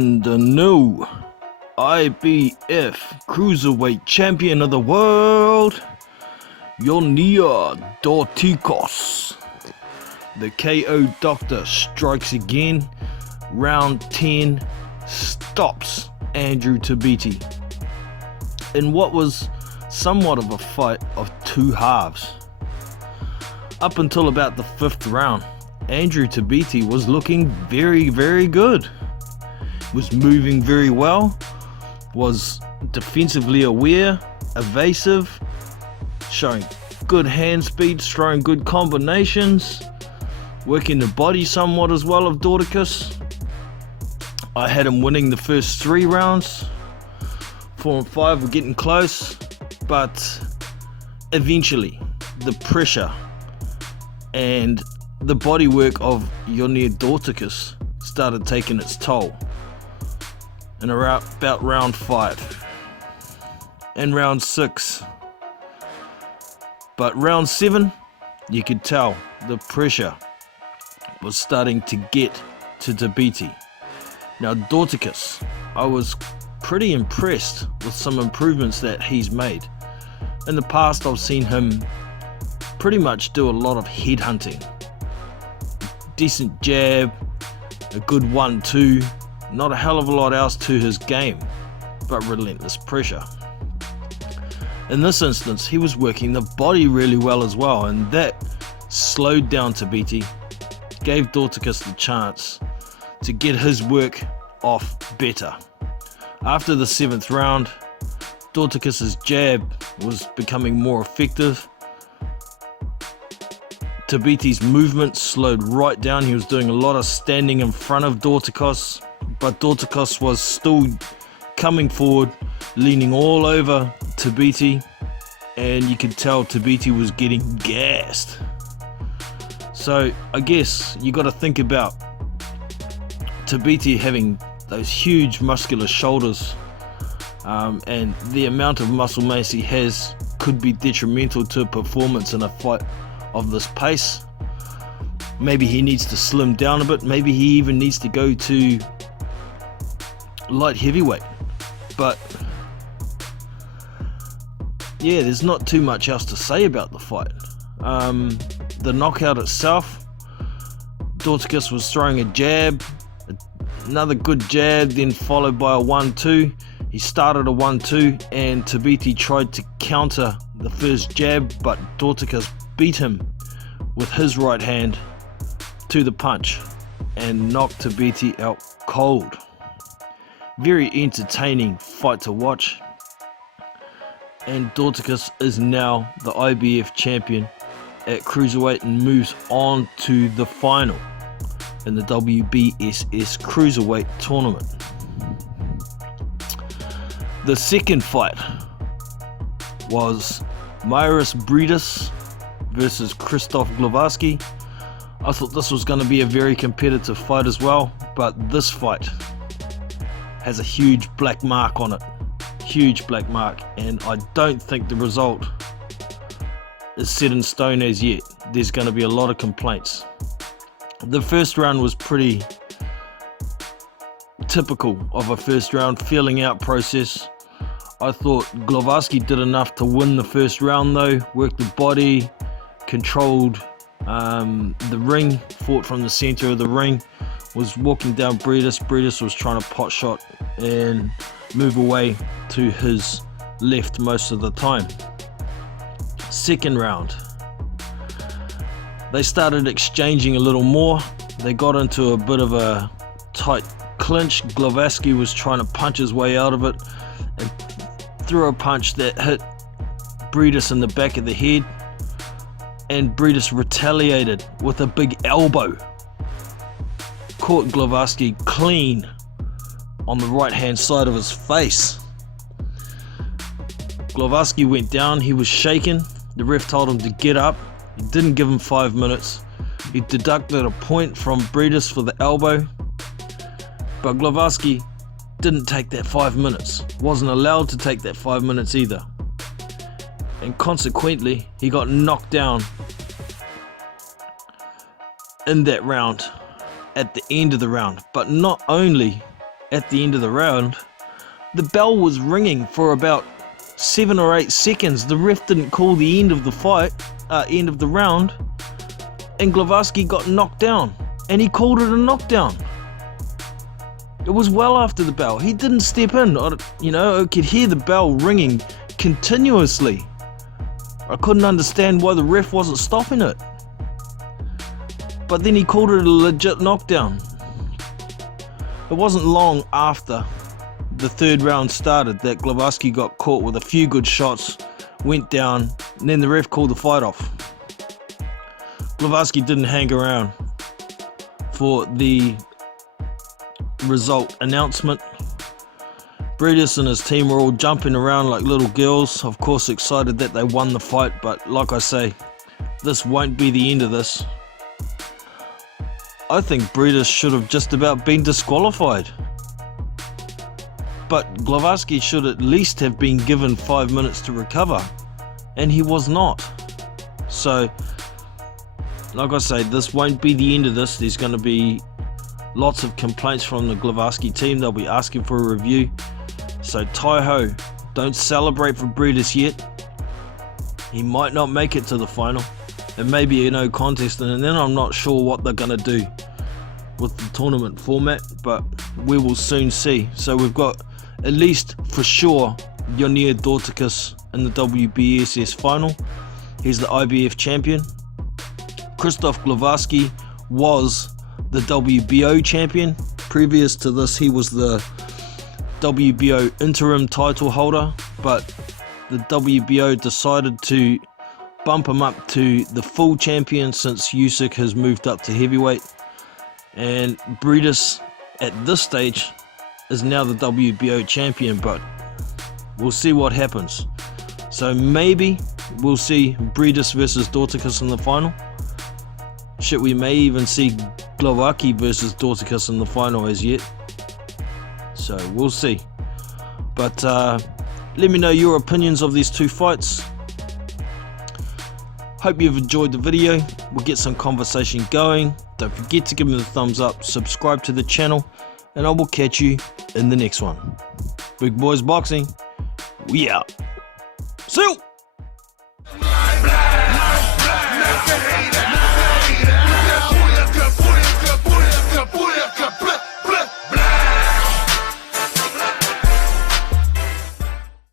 And the new IBF cruiserweight champion of the world, Dorticos. The KO doctor strikes again. Round 10 stops Andrew Tabiti in what was somewhat of a fight of two halves. Up until about the 5th round, Andrew Tabiti was looking very good. Was moving very well, was defensively aware, evasive, showing good hand speed, throwing good combinations, working the body somewhat as well of Dorticos. I had him winning the first 3 rounds. 4 and 5 were getting close, but eventually the pressure and the body work of Dorticos started taking its toll. And about round 5 and round 6, but round 7 you could tell the pressure was starting to get to Tabiti. Now Dorticos, I was pretty impressed with some improvements that he's made. In the past I've seen him pretty much do a lot of head hunting, decent jab, a good 1-2, not a hell of a lot else to his game, but relentless pressure. In this instance, he was working the body really well as well, and that slowed down Tabiti, gave Dorticos the chance to get his work off better. After the 7th round, Dorticos' jab was becoming more effective. Tabiti's movement slowed right down. He was doing a lot of standing in front of Dorticos, but Dorticos was still coming forward, leaning all over Tabiti, and you could tell Tabiti was getting gassed. So I guess you got to think about Tabiti having those huge muscular shoulders, and the amount of muscle mass he has could be detrimental to performance in a fight of this pace. Maybe he needs to slim down a bit. Maybe he even needs to go to light heavyweight. But yeah, there's not too much else to say about the fight. The knockout itself, Dorticos was throwing a jab, another good jab, then followed by a 1-2. He started a 1-2 and Tabiti tried to counter the first jab, but Dorticos beat him with his right hand to the punch and knocked Tabiti out cold. Very entertaining fight to watch, and Dorticos is now the IBF champion at cruiserweight and moves on to the final in the WBSS cruiserweight tournament. The second fight was Briedis versus Glowacki. I thought this was going to be a very competitive fight as well, but this fight has a huge black mark on it. Huge black mark, and I don't think the result is set in stone as yet. There's going to be a lot of complaints. The first round was pretty typical of a first round feeling out process. I thought Glowacki did enough to win the first round though, worked the body, controlled the ring, fought from the center of the ring, was walking down Briedis. Briedis was trying to pot shot and move away to his left most of the time. Second round, they started exchanging a little more. They got into a bit of a tight clinch. Glowacki was trying to punch his way out of it and threw a punch that hit Briedis in the back of the head, and Briedis retaliated with a big elbow. Caught Glowacki clean on the right hand side of his face. Glowacki went down, he was shaken. The ref told him to get up. He didn't give him 5 minutes. He deducted a point from Briedis for the elbow, but Glowacki didn't take that 5 minutes, wasn't allowed to take that 5 minutes either, and consequently he got knocked down in that round at the end of the round. But not only at the end of the round, the bell was ringing for about 7 or 8 seconds. The ref didn't call the end of the fight, end of the round, and Glowacki got knocked down, and he called it a knockdown. It was well after the bell. He didn't step in. I could hear the bell ringing continuously. I couldn't understand why the ref wasn't stopping it. But then he called it a legit knockdown. It wasn't long after the third round started that Glowacki got caught with a few good shots, went down, and then the ref called the fight off. Glowacki didn't hang around for the result announcement. Briedis and his team were all jumping around like little girls, of course excited that they won the fight, but like I say, this won't be the end of this. I think Briedis should have just about been disqualified, but Glowacki should at least have been given 5 minutes to recover, and he was not. So like I say, this won't be the end of this. There's going to be lots of complaints from the Glowacki team. They'll be asking for a review. So Taiho, don't celebrate for Briedis yet. He might not make it to the final. It may be a no contest, and then I'm not sure what they're going to do with the tournament format, but we will soon see. So we've got, at least for sure, Dorticos in the WBSS final. He's the IBF champion. Krzysztof Glowacki was the WBO champion. Previous to this, he was the WBO interim title holder, but the WBO decided to bump him up to the full champion since Usyk has moved up to heavyweight, and Briedis at this stage is now the WBO champion, but we'll see what happens. So maybe we'll see Briedis versus Dorticos in the final. Shit, we may even see Glowacki versus Dorticos in the final as yet. So we'll see. But let me know your opinions of these two fights. Hope you've enjoyed the video. We'll get some conversation going. Don't forget to give me the thumbs up, subscribe to the channel, and I will catch you in the next one. Big Boys Boxing, we out.